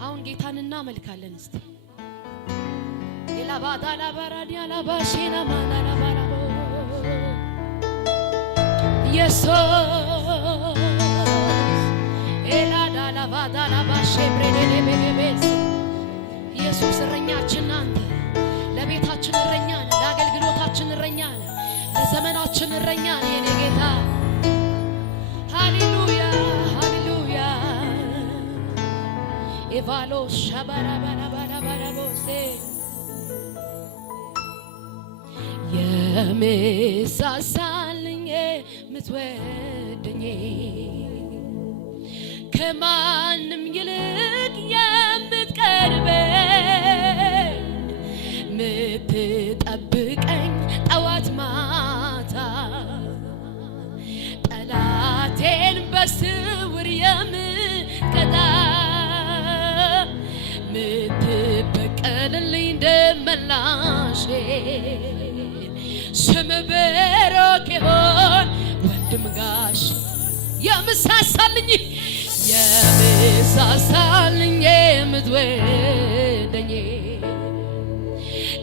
አሁን ጌታን እናመልካለን። እስቲ የላባዳላ ባራዲያ ላባሽና ማናላ ባራቦ ኢየሱስ ኤላዳላ ባዳላ ባሼ ብሬዴሌ ቤሌቤስ ኢየሱስ እረኛችን አንተ ለቤታችን እረኛ ነህ፣ ለአገልግሎታችን እረኛ ነህ፣ ለዘመናችን እረኛ ነህ የኔ ጌታ። ሃሌሉያ ሃሌሉያ ኤቫሎ ሻባራባራባራቦሴ የምሳሳልኝ የምትወደኝ ከማንም ይልቅ የምትቀርበኝ ምትጠብቀኝ ጠዋት ማታ ጠላቴን በስውር የምትቀጣ ምትበቀልልኝ ደመላሼ ስም ብሩክ ይሁን ወንድም ጋሽ የምሳሳልኝ የምትወደኝ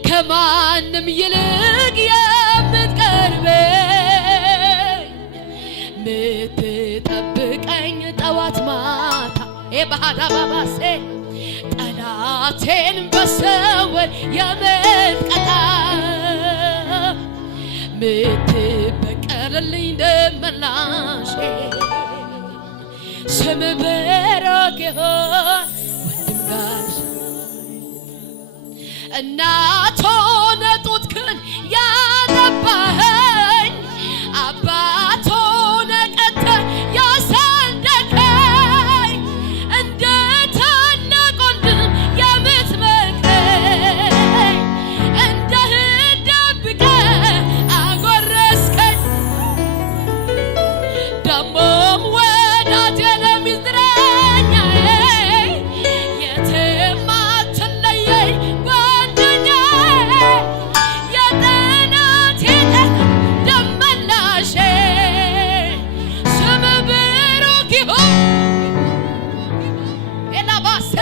ከማንም ይልቅ የምትቀርበኝ ምትጠብቀኝ ጠዋት ማታ ባህዳባባሴ ጠላቴን በስውር የምትቀጣ ምትበቀልልኝ ደመላሼ ስም ብሩክ ይሁን ወንድም ጋሽ እናት ሆነህ ጡትህን ያጠባኸኝ አባት ሆነህ ቀጥተህ ያሳደግከኝ እንደ ታላቅ ወንድም የምትመክረኝ እንደ እህት ደብቀህ አጎረስከኝ ደሞም ወዳጄ ነህ ሚስጥረኛዬ የትም አትለየኝ ጓደኛዬ የጠላቴ ደመላሼ ስም ብሩክ ይሁን ኤላባሴ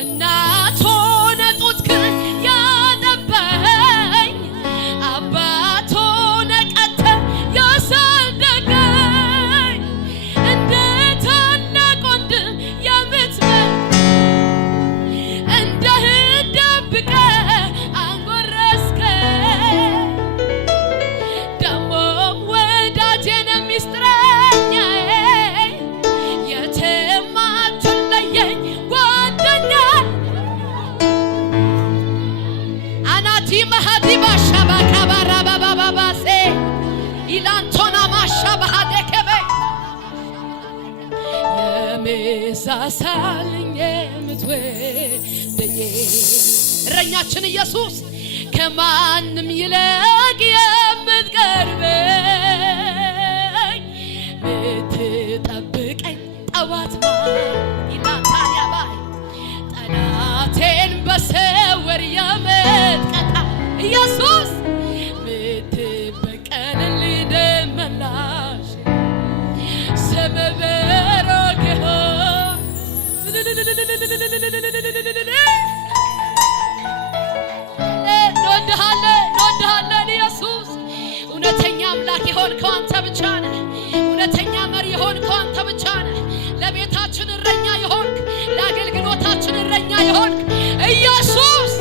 እናት ሆነህ ጡትህን ያጠባኸኝ አባት ሆነህ ቀጥተህ ያሳደግከኝ እንደ ታላቅ ወንድም የምትመክረኝ እንደ እህት ደብቀህ አጎረስከኝ ደሞም ወዳጄ ነህ ሚስጥረኛዬ የትም አትለየኝ ጓደኛዬ አናቲ ማሃዲባ ሻባካ ባራባባባሴ ኢላንቶና ማሻ ባሃደከበ የምሳሳልኝ የምትወደኝ እረኛችን ኢየሱስ ከማንም ይልቅ የምትቀርበኝ ምትጠብቀኝ ጠዋት ኢላታያ ባይ ጠላቴን በስውር የምትቀጣ ኢየሱስ ምትበቀልልኝ ደመላሼ ስም ብሩክ ይሁን እንወድሃለን ኢየሱስ እውነተኛ አምላክ የሆንከው አንተ ብቻ ነህ። እውነተኛ መሪ የሆንከው አንተ ብቻ ነህ። ለቤታችን እረኛ የሆንክ ለአገልግሎታችን እረኛ የሆንክ ኢየሱስ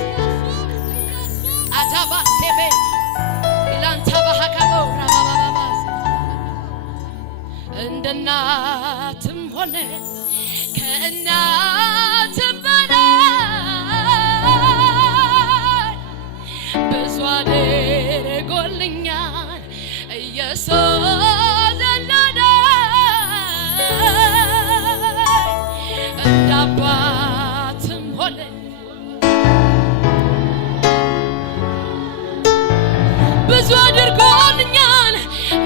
አታባሴቤ ኢላንታ ባሃካበው ራባባባስ እንደ እናትም ሆነ ከእናትም በላይ ብዙ አድርጎልኛል ኢየሱስ እንደ አባትም ሆነ ብዙ አድርጎልኛል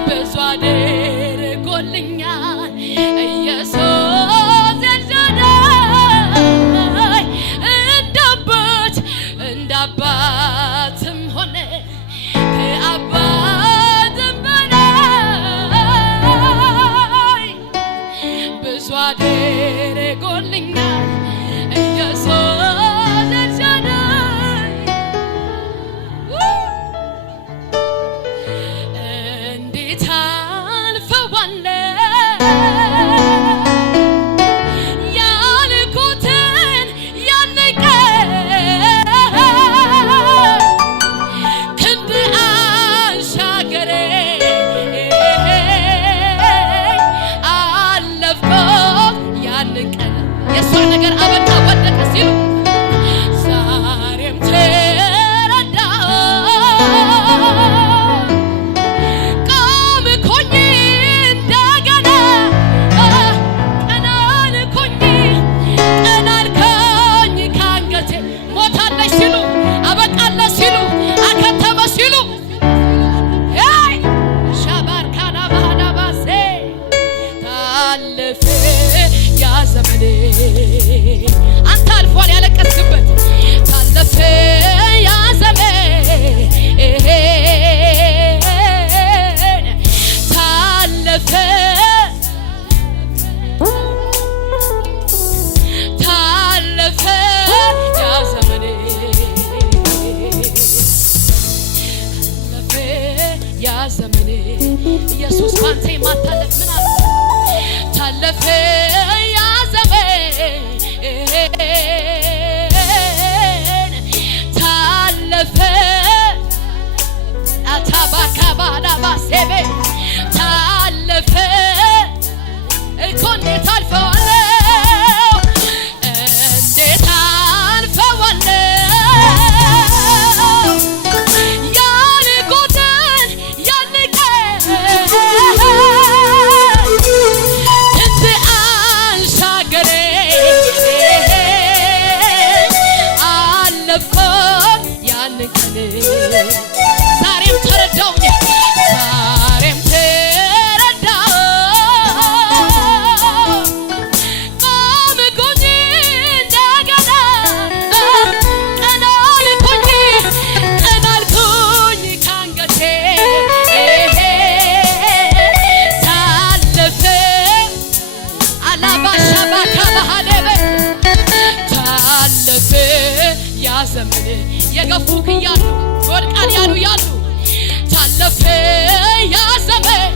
ብዙ አድርጎልኛል ኢየሱስ ኤልሻዳይ እንደ አባትም ሆነ ከአባትም በላይ ብዙ አድርጎልኛል አበቃ ወደቀ ሲሉ ዛሬም ተረዳ ቆምኩኝ እንደገና ቀና አልኩኝ ቀና አልኩኝ ከአንገቴ ሞታለች ሲሉ አበቃለች ሲሉ አከተመ ሲሉ ሻባርካና ባህዳባሴ ታለፈ ያ ዘመኔ አንተ አልፏል ያለቀስክበት ታለፈ ያ ዘመን ታለፈ ታለፈ ያ ዘመኔ ታለፈ ያ ዘመኔ ኢየሱስ ባንተ የማታለፍ ምን አለ ታለፈ ያ ዘመን ታለፈ አታባካባላባሴቤ ታለፈ እኮ እንዴት አልፈዋለሁ እንዴት አልፈዋለሁ ያልኩትን ያልቀን እንደ አንሻገሬ አለፍኩት ያንን ቀን ዛሬም ተረዳሁኝ ዛሬም ተረዳሁ ቆምኩኝ እንደገና ቀና አልኩኝ ቀና አልኩኝ ከአንገቴ ታለፈ አላባሻባካባሃሌበ ታለፈ ያ ዘመን የገፉክ እያሉ ወድቃል ያሉ ያሉ ታለፈ ያ ዘመን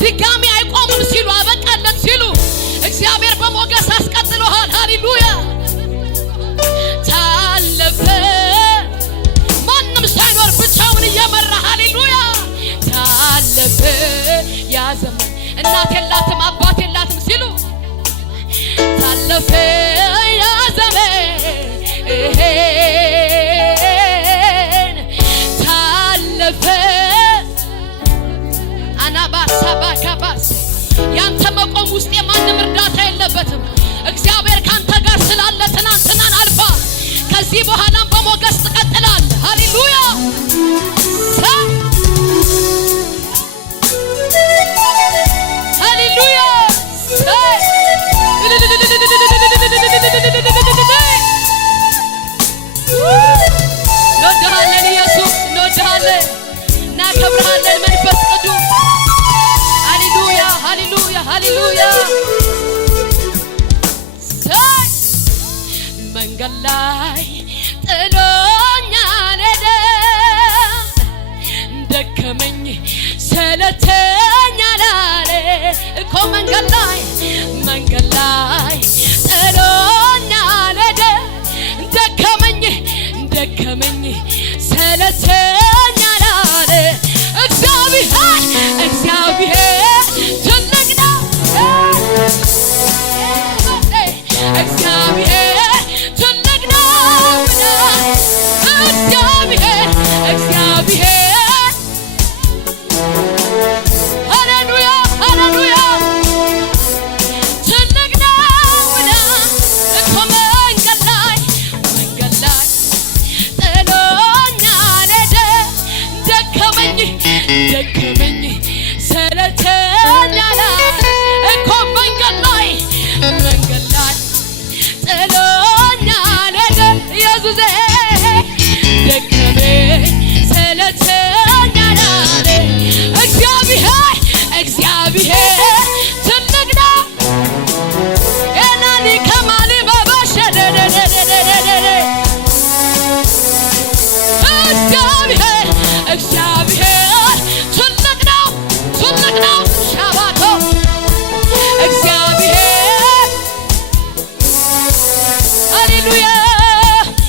ድጋሚ አይቆምም ሲሉ አበቃለት ሲሉ እግዚአብሔር በሞገስ አስቀጥሎሃል። ሃሌሉያ ታለፈ ማንም ሳይኖር ብቻውን እየመራ ሃሌሉያ ታለፈ ያ ዘመን እናት የላትም አባት የላትም ሲሉ ታለፈ ያ ዘመን ታለፈ አናባሳባካባስ ያንተ መቆም ውስጥ የማንም እርዳታ የለበትም። እግዚአብሔር ካንተ ጋር ስላለ ትናንትናን አልፋ ከዚህ በኋላም በሞገስ ትቀጥላለህ። ሃሌሉያ ሃሌሉያ እንወድሃለን ኢየሱስ እንወድሃለን እናከብርሃለን መንፈስ ቅዱስ ሃሌሉያ ሃሌሉያ ሃሌሉያ መንገድ ላይ ጥሎኛል ሄደ ደከመኝ ሰለቸኝ አላለ እኮ መንገድ ላይ ጥሎኛል ሄደ ደከመኝ ሰለቸኝ አላለ እግዚአብሔር ትልቅ ነው እግዚአብሔር ትልቅ ነው እግዚአብሔር ሃሌሉያ ሃሌሉያ ትልቅ ነው እኮ መንገድ ላይ ጥሎኛል ሄደ ደከመኝ